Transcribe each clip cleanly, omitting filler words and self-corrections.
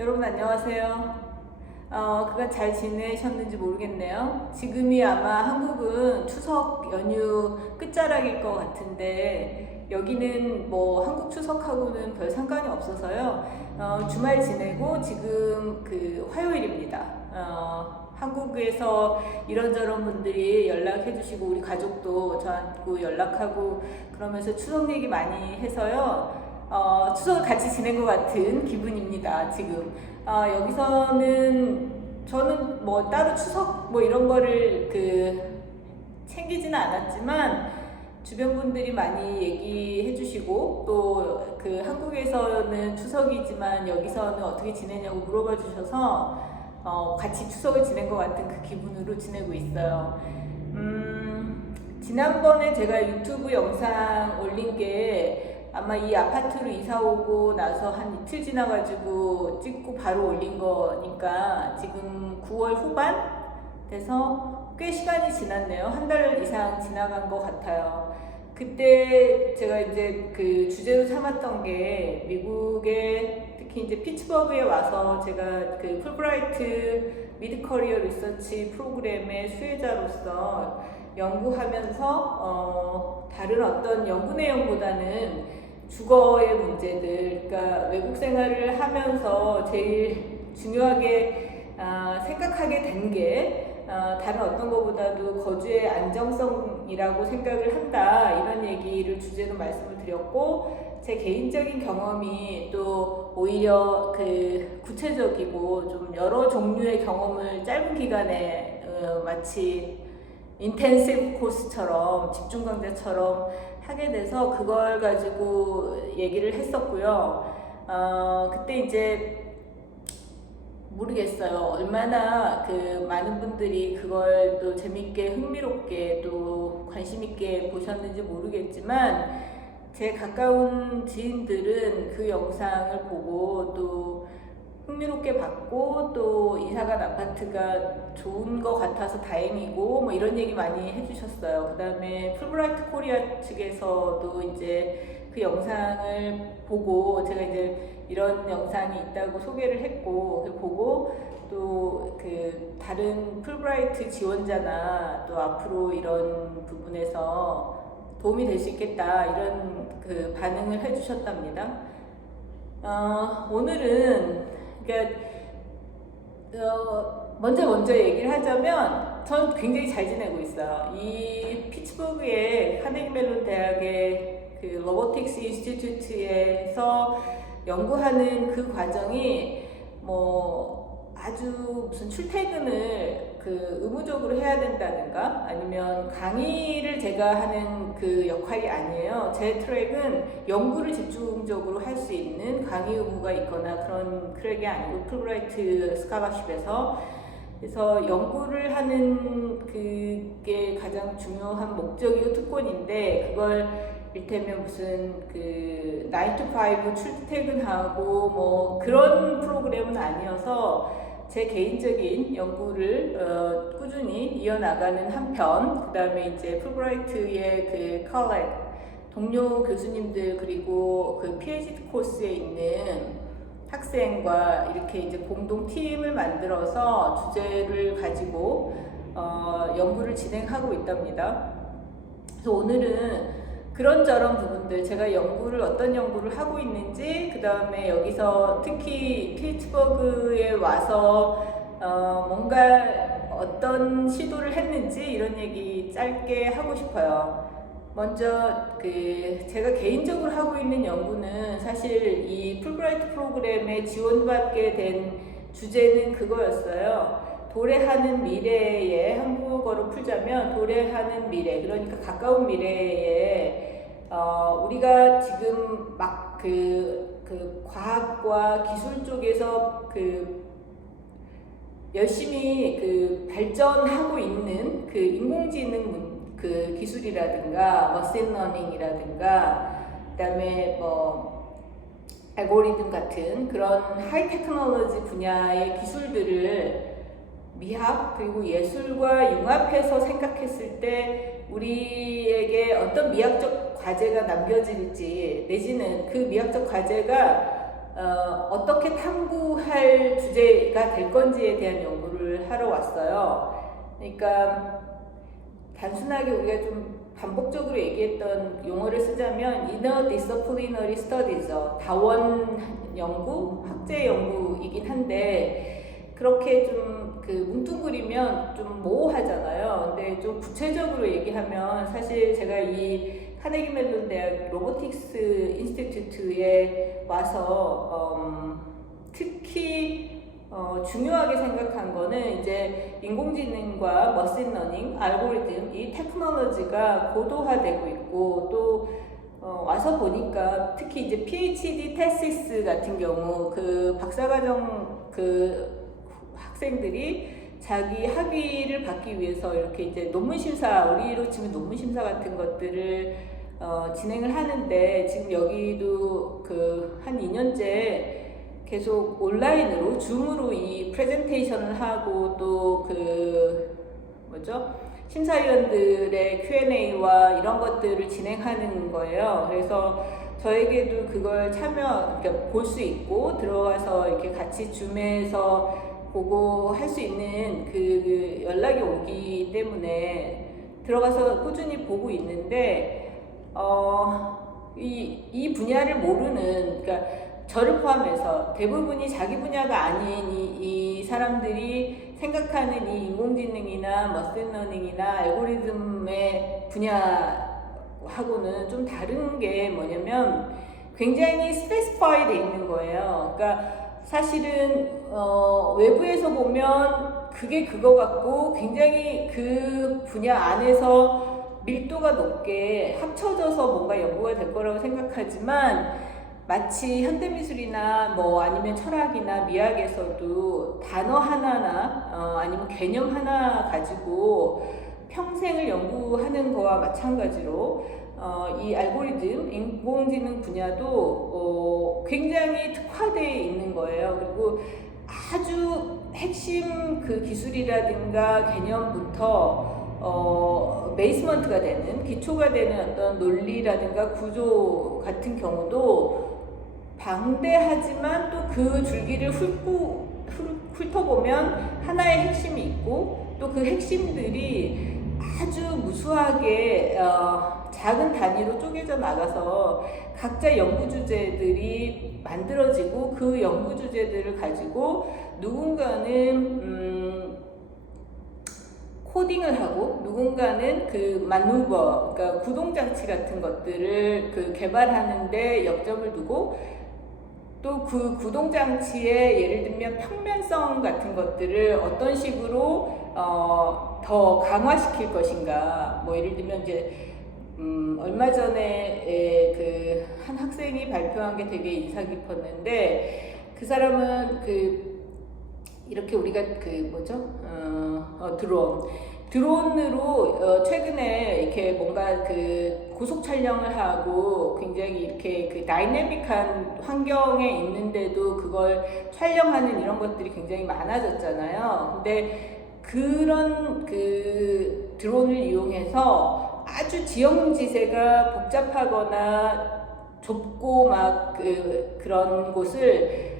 여러분 안녕하세요. 그간 잘 지내셨는지 모르겠네요. 지금이 아마 한국은 추석 연휴 끝자락일 것 같은데 여기는 뭐 한국 추석하고는 별 상관이 없어서요. 주말 지내고 지금 화요일입니다. 한국에서 이런저런 분들이 연락해 주시고 우리 가족도 저한테 연락하고 그러면서 추석 얘기 많이 해서요. 추석을 같이 지낸 것 같은 기분입니다, 지금. 여기서는 저는 뭐 따로 추석 뭐 이런 거를 챙기지는 않았지만 주변 분들이 많이 얘기해 주시고 또 한국에서는 추석이지만 여기서는 어떻게 지내냐고 물어봐 주셔서 같이 추석을 지낸 것 같은 그 기분으로 지내고 있어요. 지난번에 제가 유튜브 영상 올린 게 아마 이 아파트로 이사 오고 나서 한 이틀 지나가지고 찍고 바로 올린 거니까 지금 9월 후반 돼서 꽤 시간이 지났네요. 한 달 이상 지나간 것 같아요. 그때 제가 이제 주제로 삼았던 게 미국의 특히 이제 피츠버그에 와서 제가 풀브라이트 미드 커리어 리서치 프로그램의 수혜자로서 연구하면서 다른 어떤 연구 내용보다는 주거의 문제들, 그러니까 외국 생활을 하면서 제일 중요하게 생각하게 된 게 다른 어떤 것보다도 거주의 안정성이라고 생각을 한다, 이런 얘기를 주제로 말씀을 드렸고, 제 개인적인 경험이 또 오히려 구체적이고 좀 여러 종류의 경험을 짧은 기간에 마치 인텐시브 코스처럼 집중 강좌처럼 하게 돼서 그걸 가지고 얘기를 했었고요. 그때 이제 모르겠어요. 얼마나 많은 분들이 그걸 또 재밌게 흥미롭게 또 관심 있게 보셨는지 모르겠지만 제 가까운 지인들은 그 영상을 보고 또 흥미롭게 봤고 또 이사간 아파트가 좋은 것 같아서 다행이고 뭐 이런 얘기 많이 해주셨어요. 그 다음에 풀브라이트 코리아 측에서도 이제 그 영상을 보고 제가 이제 이런 영상이 있다고 소개를 했고 보고 또 다른 풀브라이트 지원자나 또 앞으로 이런 부분에서 도움이 될 수 있겠다, 이런 반응을 해주셨답니다. 오늘은 먼저 얘기를 하자면 저는 굉장히 잘 지내고 있어요. 이 피츠버그의 카네기 멜론 대학의 로보틱스 인스티튜트에서 연구하는 그 과정이 뭐 아주 무슨 출퇴근을 의무적으로 해야 된다든가 아니면 강의를 제가 하는 역할이 아니에요. 제 트랙은 연구를 집중적으로 할 수 있는 강의 의무가 있거나 그런 트랙이 아니고 풀브라이트 스칼러십에서 그래서 연구를 하는 그게 가장 중요한 목적이고 특권인데 그걸 이를테면 무슨 9 to 5 출퇴근하고 뭐 그런 프로그램은 아니어서 제 개인적인 연구를 꾸준히 이어나가는 한편, 그 다음에 이제 풀브라이트의 컬렉 동료 교수님들 그리고 PhD 코스에 있는 학생과 이렇게 이제 공동 팀을 만들어서 주제를 가지고 연구를 진행하고 있답니다. 그래서 오늘은 그런저런 부분들, 제가 어떤 연구를 하고 있는지, 그 다음에 여기서 특히 피츠버그에 와서 뭔가 어떤 시도를 했는지 이런 얘기 짧게 하고 싶어요. 먼저 제가 개인적으로 하고 있는 연구는 사실 이 풀브라이트 프로그램에 지원받게 된 주제는 그거였어요. 도래하는 미래에, 한국어로 풀자면 도래하는 미래, 그러니까 가까운 미래에 우리가 지금 막 과학과 기술 쪽에서 열심히 발전하고 있는 인공지능 기술이라든가 머신러닝이라든가 그다음에 뭐 알고리즘 같은 그런 하이 테크놀로지 분야의 기술들을 미학 그리고 예술과 융합해서 생각했을 때 우리에게 어떤 미학적 과제가 남겨질지, 내지는 그 미학적 과제가 어떻게 탐구할 주제가 될 건지에 대한 연구를 하러 왔어요. 그러니까 단순하게 우리가 좀 반복적으로 얘기했던 용어를 쓰자면 interdisciplinary studies죠. 다원 연구, 학제 연구이긴 한데 그렇게 좀 그 뭉뚱그리면 좀 모호하잖아요. 근데 좀 구체적으로 얘기하면 사실 제가 이 카네기 멜론 대학 로보틱스 인스티튜트에 와서 특히 중요하게 생각한 거는 이제 인공지능과 머신러닝, 알고리즘, 이 테크놀로지가 고도화되고 있고 또 와서 보니까 특히 이제 PhD 테시스 같은 경우 그 박사과정 그 학생들이 자기 학위를 받기 위해서 이렇게 이제 논문 심사, 우리로 치면 논문 심사 같은 것들을 진행을 하는데 지금 여기도 그 한 2년째 계속 온라인으로 줌으로 이 프레젠테이션을 하고 또 그 뭐죠? 심사위원들의 Q&A와 이런 것들을 진행하는 거예요. 그래서 저에게도 그걸 그러니까 볼 수 있고 들어가서 이렇게 같이 줌에서 보고 할 수 있는 그 연락이 오기 때문에 들어가서 꾸준히 보고 있는데 이 분야를 모르는 그러니까 저를 포함해서 대부분이 자기 분야가 아닌 이 사람들이 생각하는 이 인공지능이나 머신러닝이나 알고리즘의 분야하고는 좀 다른 게 뭐냐면 굉장히 스페시파이 돼 있는 거예요. 그러니까 사실은 외부에서 보면 그게 그거 같고 굉장히 그 분야 안에서 밀도가 높게 합쳐져서 뭔가 연구가 될 거라고 생각하지만 마치 현대미술이나 뭐 아니면 철학이나 미학에서도 단어 하나나 아니면 개념 하나 가지고 평생을 연구하는 거와 마찬가지로 이 알고리즘, 인공지능 분야도 굉장히 특화되어 있는 거예요. 그리고 아주 핵심 그 기술이라든가 개념부터 베이스먼트가 되는, 기초가 되는 어떤 논리라든가 구조 같은 경우도 방대하지만 또 그 줄기를 훑어보면 하나의 핵심이 있고 또 그 핵심들이 아주 무수하게 작은 단위로 쪼개져 나가서 각자 연구 주제들이 만들어지고 그 연구 주제들을 가지고 누군가는 코딩을 하고 누군가는 그 마누버, 그러니까 구동장치 같은 것들을 그 개발하는데 역점을 두고 또 그 구동장치의 예를 들면 평면성 같은 것들을 어떤 식으로 더 강화시킬 것인가. 뭐 예를 들면 이제 얼마 전에 그 한 학생이 발표한 게 되게 인상 깊었는데 그 사람은 그 이렇게 우리가 그 뭐죠? 드론으로 최근에 이렇게 뭔가 그 고속 촬영을 하고 굉장히 이렇게 그 다이내믹한 환경에 있는데도 그걸 촬영하는 이런 것들이 굉장히 많아졌잖아요. 근데 그런 그 드론을 이용해서 아주 지형지세가 복잡하거나 좁고 막 그런 곳을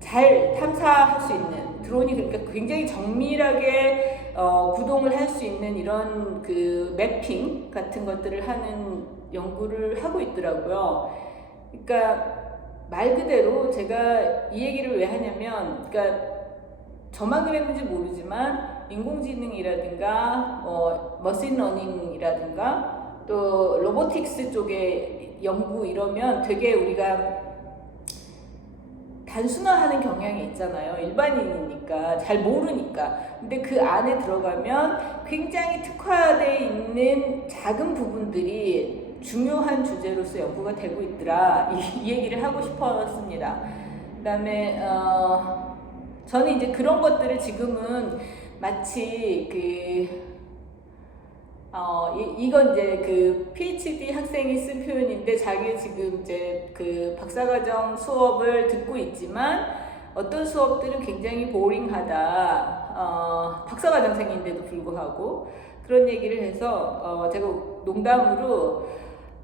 잘 탐사할 수 있는 드론이 그러니까 굉장히 정밀하게 구동을 할 수 있는 이런 그 매핑 같은 것들을 하는 연구를 하고 있더라고요. 그러니까 말 그대로 제가 이 얘기를 왜 하냐면, 그러니까 저만 그랬는지 모르지만 인공지능이라든가 머신러닝이라든가 또 로보틱스 쪽의 연구 이러면 되게 우리가 단순화하는 경향이 있잖아요. 일반인이니까 잘 모르니까. 근데 그 안에 들어가면 굉장히 특화되어 있는 작은 부분들이 중요한 주제로서 연구가 되고 있더라. 이 얘기를 하고 싶었습니다. 그다음에 저는 이제 그런 것들을 지금은 마치 이건 이제 그 PhD 학생이 쓴 표현인데 자기 지금 이제 그 박사과정 수업을 듣고 있지만 어떤 수업들은 굉장히 보링하다. 박사과정생인데도 불구하고 그런 얘기를 해서 제가 농담으로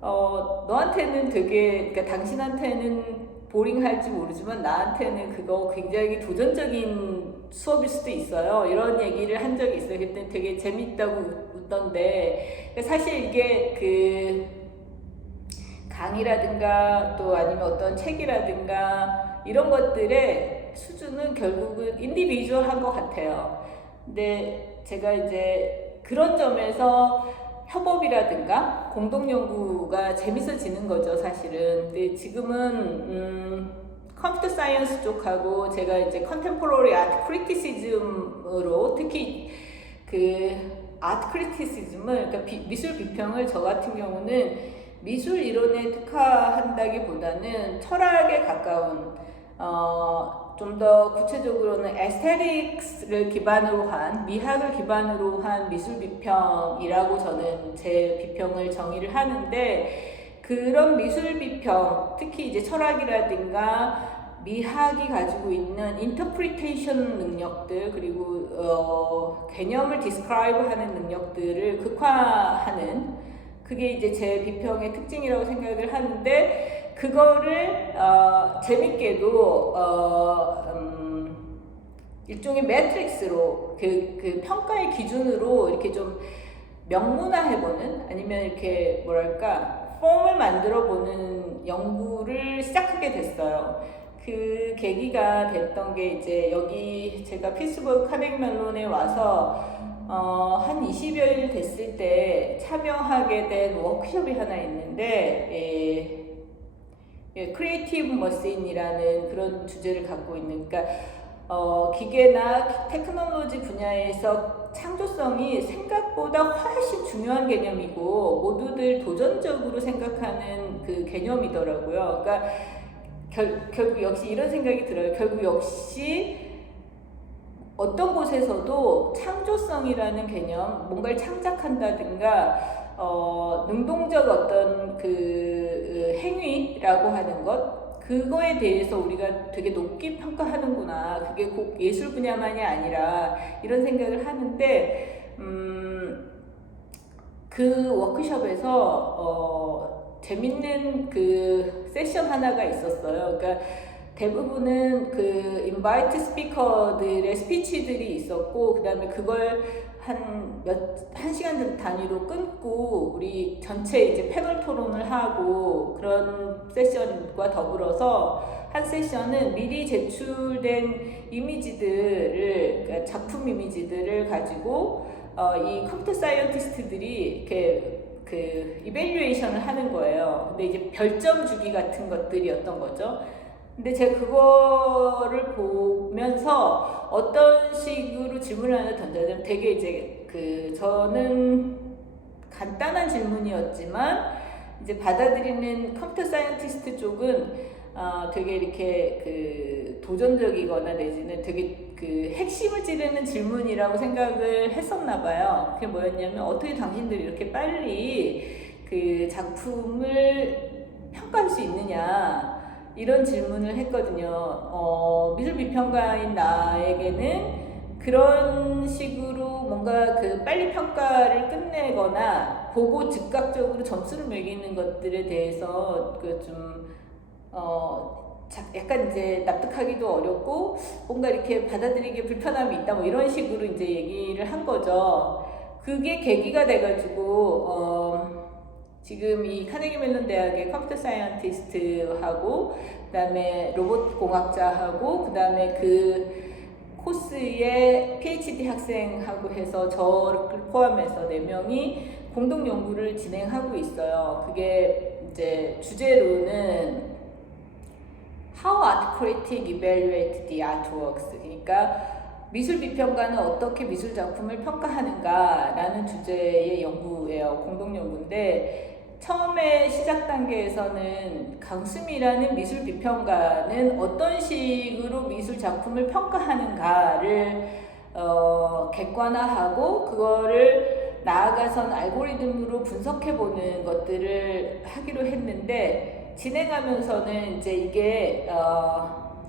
너한테는 되게 그러니까 당신한테는 보링할지 모르지만 나한테는 그거 굉장히 도전적인 수업일 수도 있어요. 이런 얘기를 한 적이 있어요. 그때 되게 재밌다고 웃던데 사실 이게 그 강의라든가 또 아니면 어떤 책이라든가 이런 것들의 수준은 결국은 인디비주얼한 것 같아요. 근데 제가 이제 그런 점에서 협업이라든가 공동연구가 재밌어지는 거죠, 사실은. 근데 지금은 컴퓨터 사이언스 쪽하고 제가 이제 컨템포러리 아트 크리티시즘으로 특히 그 아트 크리티시즘을 그러니까 미술 비평을 저 같은 경우는 미술 이론에 특화한다기보다는 철학에 가까운 좀 더 구체적으로는 에스테틱스를 기반으로 한 미학을 기반으로 한 미술 비평이라고 저는 제 비평을 정의를 하는데 그런 미술 비평 특히 이제 철학이라든가 미학이 가지고 있는 인터프리테이션 능력들 그리고 개념을 디스크라이브하는 능력들을 극화하는 그게 이제 제 비평의 특징이라고 생각을 하는데 그거를 재밌게도 일종의 매트릭스로 그 평가의 기준으로 이렇게 좀 명문화해보는 아니면 이렇게 뭐랄까 폼을 만들어보는 연구를 시작하게 됐어요. 그 계기가 됐던 게 이제 여기 제가 피츠버그 카네기 멜론에 와서 한 20여일 됐을 때 참여하게 된 워크숍이 하나 있는데 크리에이티브 머신이라는 그런 주제를 갖고 있는 그러니까 기계나 테크놀로지 분야에서 창조성이 생각보다 훨씬 중요한 개념이고 모두들 도전적으로 생각하는 그 개념이더라고요. 그러니까 결국 역시 이런 생각이 들어요. 결국 역시 어떤 곳에서도 창조성이라는 개념, 뭔가를 창작한다든가 능동적 어떤 그 행위라고 하는 것 그거에 대해서 우리가 되게 높게 평가하는구나. 그게 꼭 예술 분야만이 아니라 이런 생각을 하는데 그 워크숍에서 재밌는 그 세션 하나가 있었어요. 그러니까 대부분은 그 인바이트 스피커들의 스피치들이 있었고 그 다음에 그걸 한 시간 단위로 끊고 우리 전체 이제 패널 토론을 하고 그런 세션과 더불어서 한 세션은 미리 제출된 이미지들을 그러니까 작품 이미지들을 가지고 이 컴퓨터 사이언티스트들이 이렇게 그 이밸류에이션을 하는 거예요. 근데 이제 별점 주기 같은 것들이었던 거죠. 근데 제가 그거를 보면서 어떤 식으로 질문을 하나 던져야 되게 이제 저는 간단한 질문이었지만 이제 받아들이는 컴퓨터 사이언티스트 쪽은 되게 이렇게 그 도전적이거나 내지는 되게 그 핵심을 찌르는 질문이라고 생각을 했었나 봐요. 그게 뭐였냐면 어떻게 당신들이 이렇게 빨리 그 작품을 평가할 수 있느냐 이런 질문을 했거든요. 미술 비평가인 나에게는 그런 식으로 뭔가 그 빨리 평가를 끝내거나 보고 즉각적으로 점수를 매기는 것들에 대해서 그 좀 약간 이제 납득하기도 어렵고 뭔가 이렇게 받아들이기 불편함이 있다 뭐 이런 식으로 이제 얘기를 한 거죠. 그게 계기가 돼가지고 지금 이 카네기 멜론 대학의 컴퓨터 사이언티스트하고 그다음에 로봇 공학자하고 그다음에 그 코스의 PhD 학생하고 해서 저를 포함해서 4명이 공동 연구를 진행하고 있어요. 그게 이제 주제로는 How Art Critic Evaluate the Artworks. 그러니까 미술 비평가는 어떻게 미술 작품을 평가하는가라는 주제의 연구예요. 공동 연구인데 처음에 시작 단계에서는 강수미라는 미술 비평가는 어떤 식으로 미술 작품을 평가하는가를 객관화하고 그거를 나아가선 알고리즘으로 분석해보는 것들을 하기로 했는데 진행하면서는 이제 이게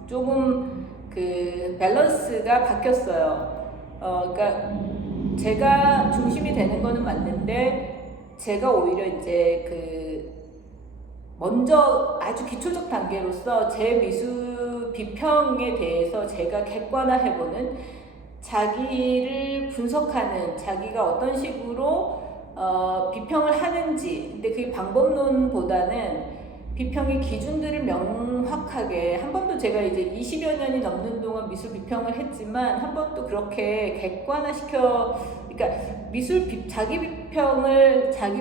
조금 그 밸런스가 바뀌었어요. 그러니까 제가 중심이 되는 거는 맞는데 제가 오히려 이제 그 먼저 아주 기초적 단계로서 제 미술 비평에 대해서 제가 객관화해보는, 자기를 분석하는, 자기가 어떤 식으로 비평을 하는지. 근데 그게 방법론보다는 비평의 기준들을 명확하게, 한 번도 제가 이제 20여 년이 넘는 동안 미술 비평을 했지만 한 번도 그렇게 객관화시켜, 그러니까 자기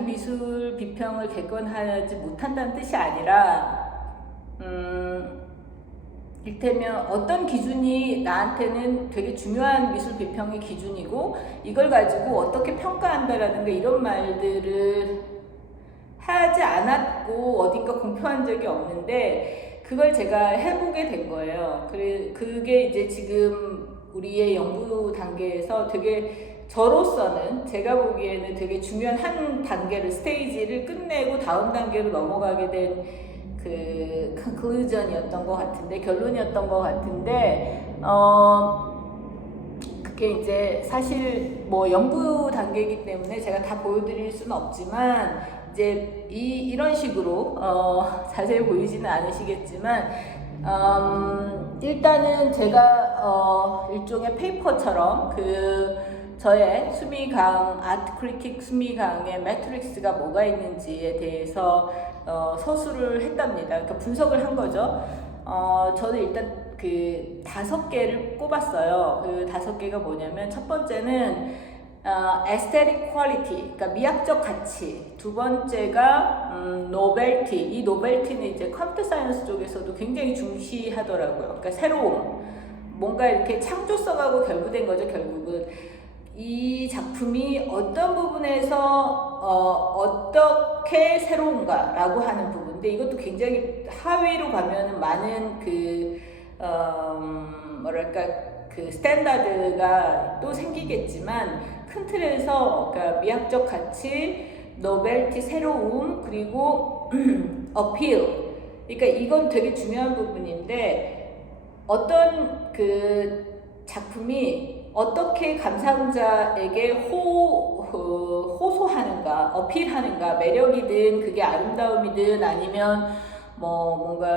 미술 비평을 객관하지 못한다는 뜻이 아니라, 이를테면 어떤 기준이 나한테는 되게 중요한 미술 비평의 기준이고 이걸 가지고 어떻게 평가한다라든가 이런 말들을 하지 않았고 어딘가 공표한 적이 없는데, 그걸 제가 해보게 된 거예요. 그게 이제 지금 우리의 연구 단계에서 되게, 저로서는 제가 보기에는 되게 중요한 한 단계를, 스테이지를 끝내고 다음 단계로 넘어가게 된 그 conclusion이었던 것 같은데, 결론이었던 것 같은데, 그게 이제 사실 뭐 연구 단계이기 때문에 제가 다 보여드릴 수는 없지만, 이제 이런 식으로 자세히 보이지는 않으시겠지만, 일단은 제가 일종의 페이퍼처럼 저의 수미강, 아트 크리틱 수미강의 매트릭스가 뭐가 있는지에 대해서 서술을 했답니다. 그러니까 분석을 한 거죠. 저는 일단 그 5개를 꼽았어요. 그 5개가 뭐냐면, 첫 번째는 aesthetic quality, 그러니까 미학적 가치. 두 번째가 novelty. 이 novelty는 이제 컴퓨터 사이언스 쪽에서도 굉장히 중시하더라고요. 그러니까 새로움, 뭔가 이렇게 창조성하고 결부된 거죠. 결국은 이 작품이 어떤 부분에서 어떻게 새로운가라고 하는 부분. 근데 이것도 굉장히 하위로 가면은 많은 뭐랄까, 그 스탠다드가 또 생기겠지만, 큰 틀에서 그러니까 미학적 가치, 노벨티, 새로움, 그리고 어필. 그러니까 이건 되게 중요한 부분인데, 어떤 그 작품이 어떻게 감상자에게 호소하는가, 어필하는가, 매력이든 그게 아름다움이든 아니면 뭐 뭔가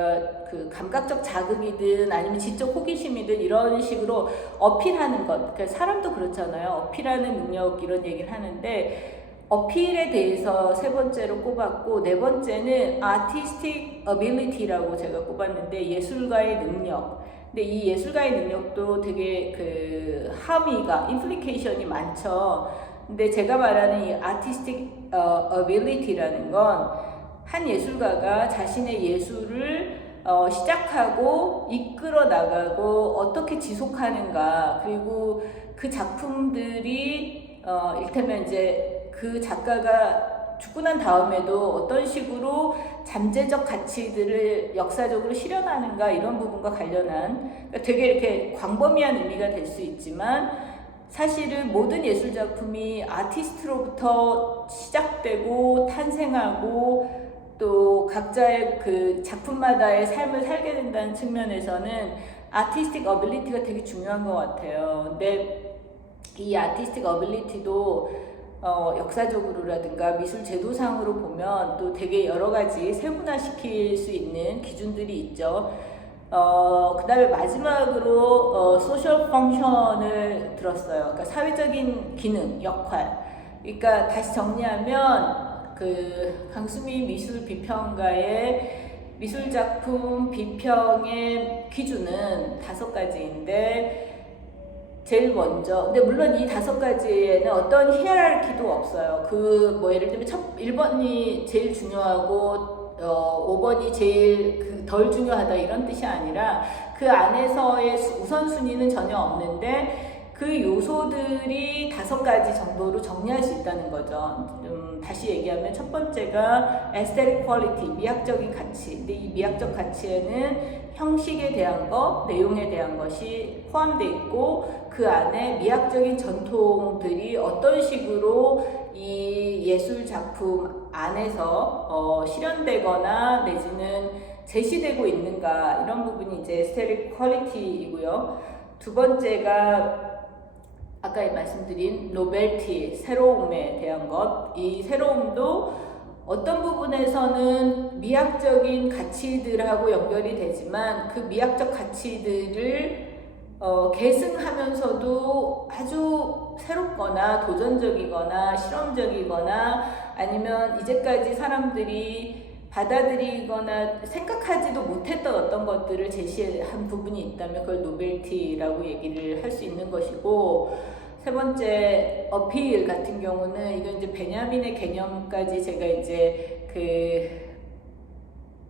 그 감각적 자극이든 아니면 지적 호기심이든 이런 식으로 어필하는 것. 그러니까 사람도 그렇잖아요. 어필하는 능력, 이런 얘기를 하는데, 어필에 대해서 세 번째로 꼽았고, 네 번째는 artistic ability라고 제가 꼽았는데, 예술가의 능력. 근데 이 예술가의 능력도 되게 그 함의가, implication이 많죠. 근데 제가 말하는 이 artistic ability라는 건, 한 예술가가 자신의 예술을 시작하고 이끌어 나가고 어떻게 지속하는가, 그리고 그 작품들이 이를테면 이제 그 작가가 죽고 난 다음에도 어떤 식으로 잠재적 가치들을 역사적으로 실현하는가, 이런 부분과 관련한, 그러니까 되게 이렇게 광범위한 의미가 될 수 있지만, 사실은 모든 예술 작품이 아티스트로부터 시작되고 탄생하고 또 각자의 그 작품마다의 삶을 살게 된다는 측면에서는 아티스틱 어빌리티가 되게 중요한 것 같아요. 근데 이 아티스틱 어빌리티도 역사적으로라든가 미술 제도상으로 보면 또 되게 여러 가지 세분화시킬 수 있는 기준들이 있죠. 그 다음에 마지막으로 소셜 펑션을 들었어요. 그러니까 사회적인 기능, 역할. 그러니까 다시 정리하면, 그 강수미 미술 비평가의 미술작품 비평의 기준은 5가지인데, 제일 먼저, 근데 물론 이 5가지에는 어떤 히에라르키도 없어요. 뭐 예를 들면 1번이 제일 중요하고 5번이 제일 덜 중요하다, 이런 뜻이 아니라, 그 안에서의 우선순위는 전혀 없는데 그 요소들이 5가지 정도로 정리할 수 있다는 거죠. 다시 얘기하면, 첫 번째가 aesthetic quality, 미학적인 가치. 근데 이 미학적 가치에는 형식에 대한 것, 내용에 대한 것이 포함되어 있고, 그 안에 미학적인 전통들이 어떤 식으로 이 예술 작품 안에서 실현되거나 내지는 제시되고 있는가, 이런 부분이 이제 aesthetic quality이고요. 두 번째가 아까 말씀드린 novelty, 새로움에 대한 것. 이 새로움도 어떤 부분에서는 미학적인 가치들하고 연결이 되지만 그 미학적 가치들을 계승하면서도 아주 새롭거나 도전적이거나 실험적이거나 아니면 이제까지 사람들이 받아들이거나 생각하지도 못했던 어떤 것들을 제시한 부분이 있다면 그걸 노벨티라고 얘기를 할 수 있는 것이고, 세 번째 어필 같은 경우는 이건 이제 베냐민의 개념까지 제가 이제 그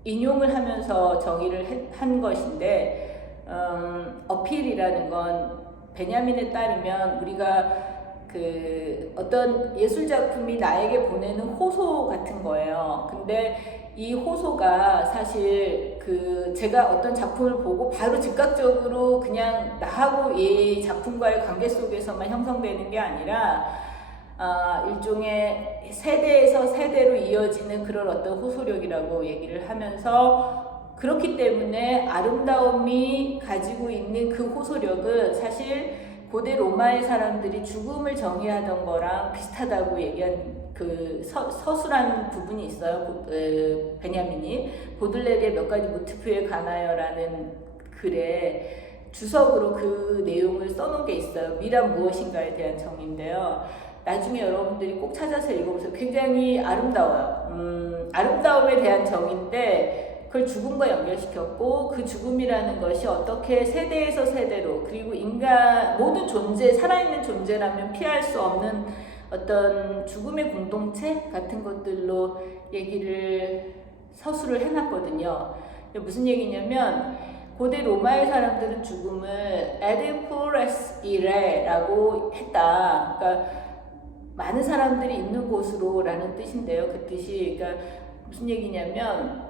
인용을 하면서 정의를 한 것인데, 어필이라는 건 베냐민에 따르면 우리가 그 어떤 예술 작품이 나에게 보내는 호소 같은 거예요. 근데 이 호소가 사실 그 제가 어떤 작품을 보고 바로 즉각적으로 그냥 나하고 이 작품과의 관계 속에서만 형성되는 게 아니라 일종의 세대에서 세대로 이어지는 그런 어떤 호소력이라고 얘기를 하면서, 그렇기 때문에 아름다움이 가지고 있는 그 호소력은 사실 고대 로마의 사람들이 죽음을 정의하던 거랑 비슷하다고 얘기한 그 서술한 부분이 있어요. 베냐민이 보들레르의 몇 가지 모티프에 관하여라는 글에 주석으로 그 내용을 써놓은 게 있어요. 미란 무엇인가에 대한 정의인데요. 나중에 여러분들이 꼭 찾아서 읽어보세요. 굉장히 아름다워요. 아름다움에 대한 정의인데 그걸 죽음과 연결시켰고, 그 죽음이라는 것이 어떻게 세대에서 세대로, 그리고 인간 모든 존재, 살아있는 존재라면 피할 수 없는 어떤 죽음의 공동체 같은 것들로 얘기를 서술을 해놨거든요. 무슨 얘기냐면 고대 로마의 사람들은 죽음을 에디푸레스 이레라고 했다. 그러니까 많은 사람들이 있는 곳으로 라는 뜻인데요. 그 뜻이 그러니까 무슨 얘기냐면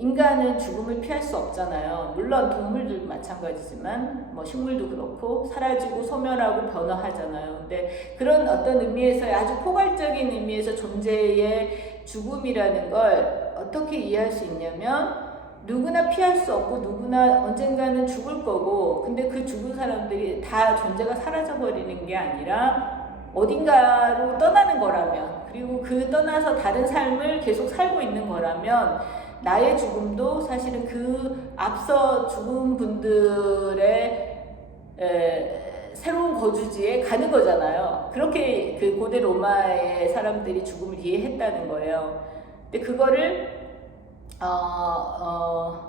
인간은 죽음을 피할 수 없잖아요. 물론 동물들도 마찬가지지만 뭐 식물도 그렇고 사라지고 소멸하고 변화하잖아요. 근데 그런 어떤 의미에서 아주 포괄적인 의미에서 존재의 죽음이라는 걸 어떻게 이해할 수 있냐면, 누구나 피할 수 없고 누구나 언젠가는 죽을 거고, 근데 그 죽은 사람들이 다 존재가 사라져 버리는 게 아니라 어딘가로 떠나는 거라면, 그리고 그 떠나서 다른 삶을 계속 살고 있는 거라면 나의 죽음도 사실은 그 앞서 죽은 분들의 새로운 거주지에 가는 거잖아요. 그렇게 그 고대 로마의 사람들이 죽음을 이해했다는 거예요. 근데 그거를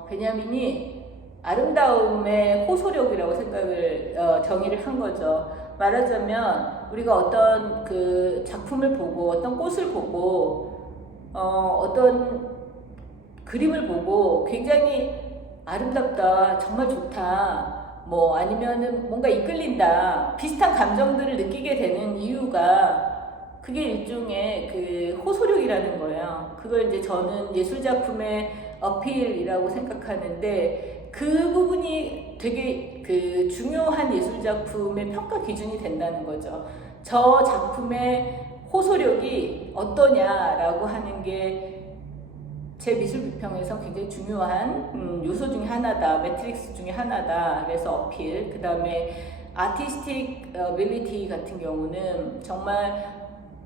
베냐민이 아름다움의 호소력이라고 생각을 정의를 한 거죠. 말하자면 우리가 어떤 그 작품을 보고 어떤 꽃을 보고 어떤 그림을 보고 굉장히 아름답다, 정말 좋다, 뭐 아니면은 뭔가 이끌린다, 비슷한 감정들을 느끼게 되는 이유가 그게 일종의 그 호소력이라는 거예요. 그걸 이제 저는 예술 작품의 어필이라고 생각하는데, 그 부분이 되게 그 중요한 예술 작품의 평가 기준이 된다는 거죠. 저 작품의 호소력이 어떠냐라고 하는 게 제 미술 비평에서 굉장히 중요한 요소 중에 하나다, 매트릭스 중에 하나다. 그래서 어필, 그 다음에 아티스틱 어빌리티 같은 경우는 정말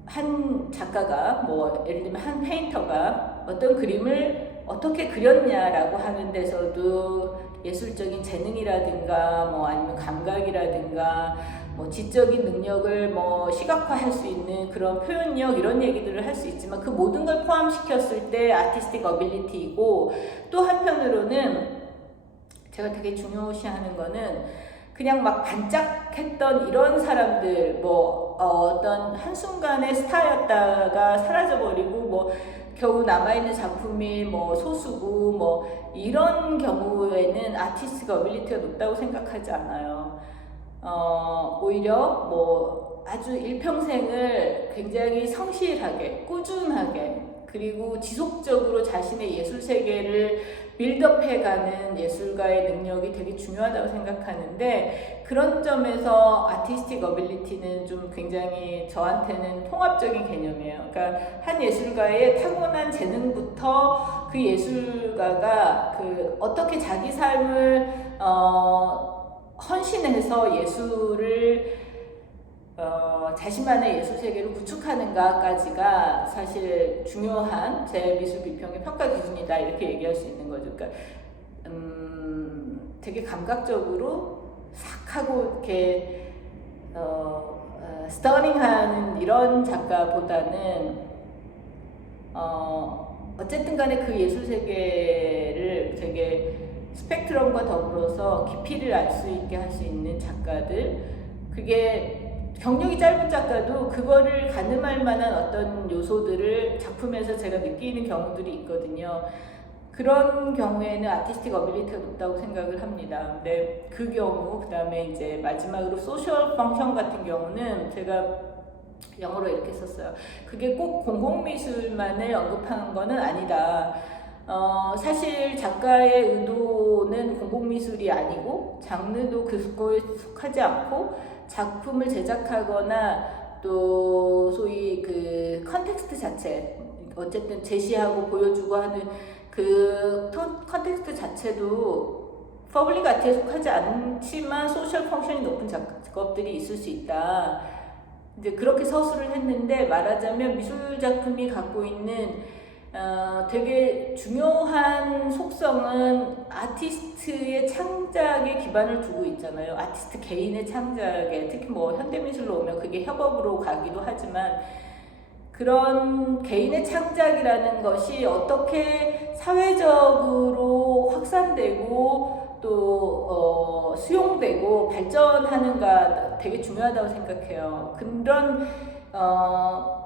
한 작가가 뭐 예를 들면 한 페인터가 어떤 그림을 어떻게 그렸냐라고 하는 데서도 예술적인 재능이라든가 뭐 아니면 감각이라든가 뭐 지적인 능력을 뭐 시각화할 수 있는 그런 표현력, 이런 얘기들을 할 수 있지만 그 모든 걸 포함시켰을 때 아티스틱 어빌리티이고, 또 한편으로는 제가 되게 중요시하는 거는 그냥 막 반짝했던 이런 사람들, 뭐 어떤 한순간의 스타였다가 사라져버리고 뭐 겨우 남아있는 작품이 뭐 소수고 뭐 이런 경우에는 아티스틱 어빌리티가 높다고 생각하지 않아요. 오히려 뭐 아주 일평생을 굉장히 성실하게, 꾸준하게, 그리고 지속적으로 자신의 예술 세계를 빌드업해가는 예술가의 능력이 되게 중요하다고 생각하는데, 그런 점에서 아티스틱 어빌리티는 좀 굉장히 저한테는 통합적인 개념이에요. 그러니까 한 예술가의 타고난 재능부터 그 예술가가 그 어떻게 자기 삶을 헌신해서 예술을 자신만의 예술 세계를 구축하는가까지가 사실 중요한 제 미술 비평의 평가 기준이다 이렇게 얘기할 수 있는 거죠. 그러니까 되게 감각적으로 싹 하고 이렇게 스터닝하는 이런 작가보다는 어쨌든 간에 그 예술 세계를 되게 스펙트럼과 더불어서 깊이를 알 수 있게 할 수 있는 작가들, 그게 경력이 짧은 작가도 그거를 가늠할 만한 어떤 요소들을 작품에서 제가 느끼는 경우들이 있거든요. 그런 경우에는 아티스틱 어빌리티가 높다고 생각을 합니다. 근데 그 경우, 그 다음에 이제 마지막으로 소셜 펑션 같은 경우는 제가 영어로 이렇게 썼어요. 그게 꼭 공공미술만을 언급하는 거는 아니다. 사실 작가의 의도는 공공미술이 아니고 장르도 그거에 속하지 않고 작품을 제작하거나 또 소위 그 컨텍스트 자체, 어쨌든 제시하고 보여주고 하는 그 컨텍스트 자체도 퍼블릭 아트에 속하지 않지만 소셜 펑션이 높은 작업들이 있을 수 있다. 이제 그렇게 서술을 했는데, 말하자면 미술 작품이 갖고 있는 되게 중요한 속성은 아티스트의 창작에 기반을 두고 있잖아요. 아티스트 개인의 창작에, 특히 뭐 현대미술로 오면 그게 협업으로 가기도 하지만, 그런 개인의 창작이라는 것이 어떻게 사회적으로 확산되고 또 수용되고 발전하는가 되게 중요하다고 생각해요. 그런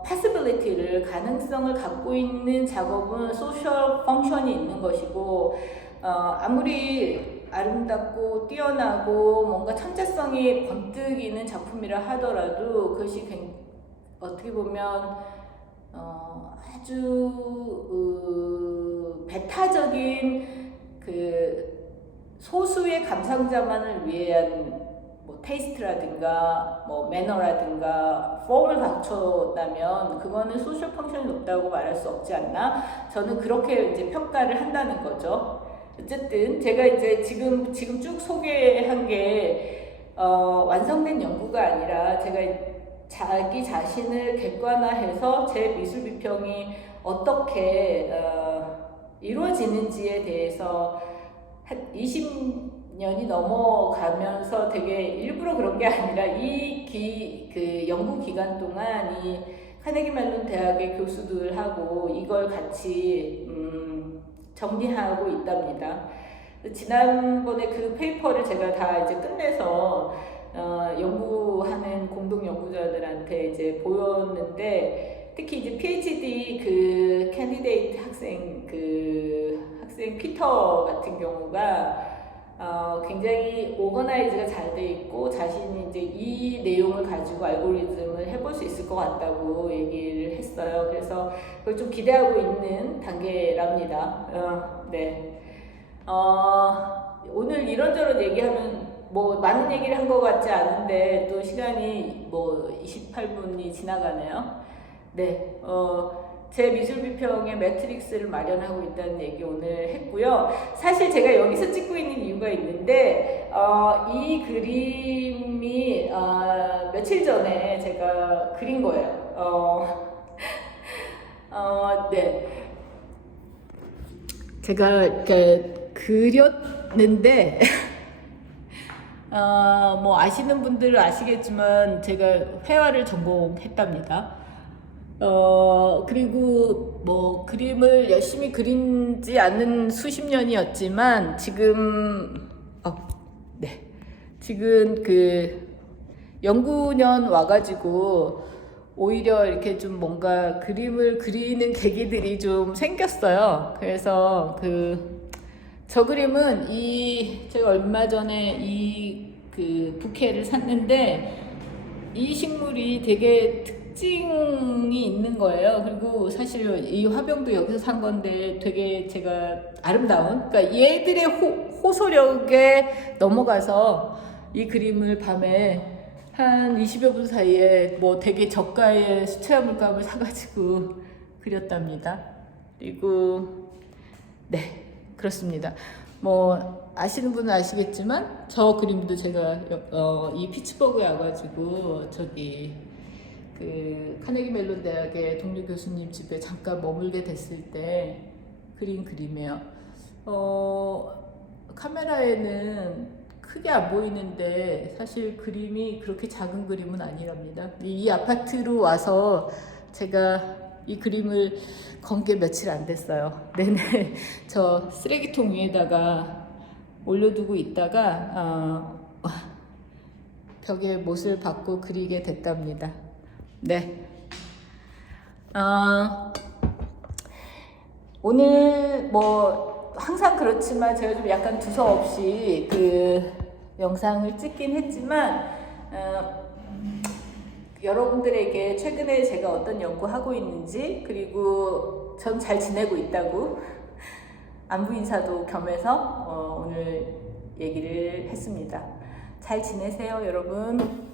possibility를, 가능성을 갖고 있는 작업은 소셜 펑션이 있는 것이고, 아무리 아름답고 뛰어나고 뭔가 천재성이 번뜩이는 작품이라 하더라도 그것이 어떻게 보면 아주 배타적인 그 소수의 감상자만을 위한 뭐 테이스트라든가 뭐 매너라든가 폼을 갖췄다면 그거는 소셜 펑션이 높다고 말할 수 없지 않나? 저는 그렇게 이제 평가를 한다는 거죠. 어쨌든 제가 이제 지금 쭉 소개한 게 완성된 연구가 아니라 제가 자기 자신을 객관화해서 제 미술 비평이 어떻게 이루어지는지에 대해서 한 20년이 넘어가면서 되게 일부러 그런 게 아니라 그 연구 기간 동안 이 카네기 멜론 대학의 교수들하고 이걸 같이 정리하고 있답니다. 지난번에 그 페이퍼를 제가 다 이제 끝내서 연구하는 공동 연구자들한테 이제 보였는데, 특히 이제 PhD 그 캔디데이트 학생 피터 같은 경우가 굉장히 오거나이즈가 잘 돼 있고 자신이 이제 이 내용을 가지고 알고리즘을 해볼 수 있을 것 같다고 얘기를 했어요. 그래서 그걸 좀 기대하고 있는 단계랍니다. 네. 오늘 이런저런 얘기하면 뭐 많은 얘기를 한 것 같지 않은데 또 시간이 뭐 28분이 지나가네요. 네, 제 미술 비평의 매트릭스를 마련하고 있다는 얘기 오늘 했고요. 사실 제가 여기서 찍고 있는 이유가 있는데 이 그림이 며칠 전에 제가 그린 거예요. 네, 제가 이렇게 그렸는데 뭐 아시는 분들은 아시겠지만 제가 회화를 전공했답니다. 그리고 뭐 그림을 열심히 그리지 않은 수십 년이었지만 지금 지금 그 연구년 와가지고 오히려 이렇게 좀 뭔가 그림을 그리는 계기들이 좀 생겼어요. 그래서 저 그림은 제가 얼마 전에 그 부케를 샀는데 이 식물이 되게 특징이 있는 거예요. 그리고 사실 이 화병도 여기서 산 건데 되게 제가 아름다운, 그러니까 얘들의 호소력에 넘어가서 이 그림을 밤에 한 20여 분 사이에 뭐 되게 저가의 수채화 물감을 사가지고 그렸답니다. 그리고 네, 그렇습니다. 뭐 아시는 분은 아시겠지만 저 그림도 제가 이 피츠버그에 와가지고 저기 그 카네기 멜론 대학의 동료 교수님 집에 잠깐 머물게 됐을 때 그린 그림이에요. 카메라에는 크게 안 보이는데 사실 그림이 그렇게 작은 그림은 아니랍니다. 이 아파트로 와서 제가 이 그림을 건 게 며칠 안 됐어요. 내내 저 쓰레기통 위에다가 올려두고 있다가 벽에 못을 박고 그리게 됐답니다. 네. 오늘 뭐 항상 그렇지만 제가 좀 약간 두서없이 그 영상을 찍긴 했지만 여러분들에게 최근에 제가 어떤 연구하고 있는지, 그리고 전 잘 지내고 있다고 안부 인사도 겸해서 오늘 얘기를 했습니다. 잘 지내세요, 여러분.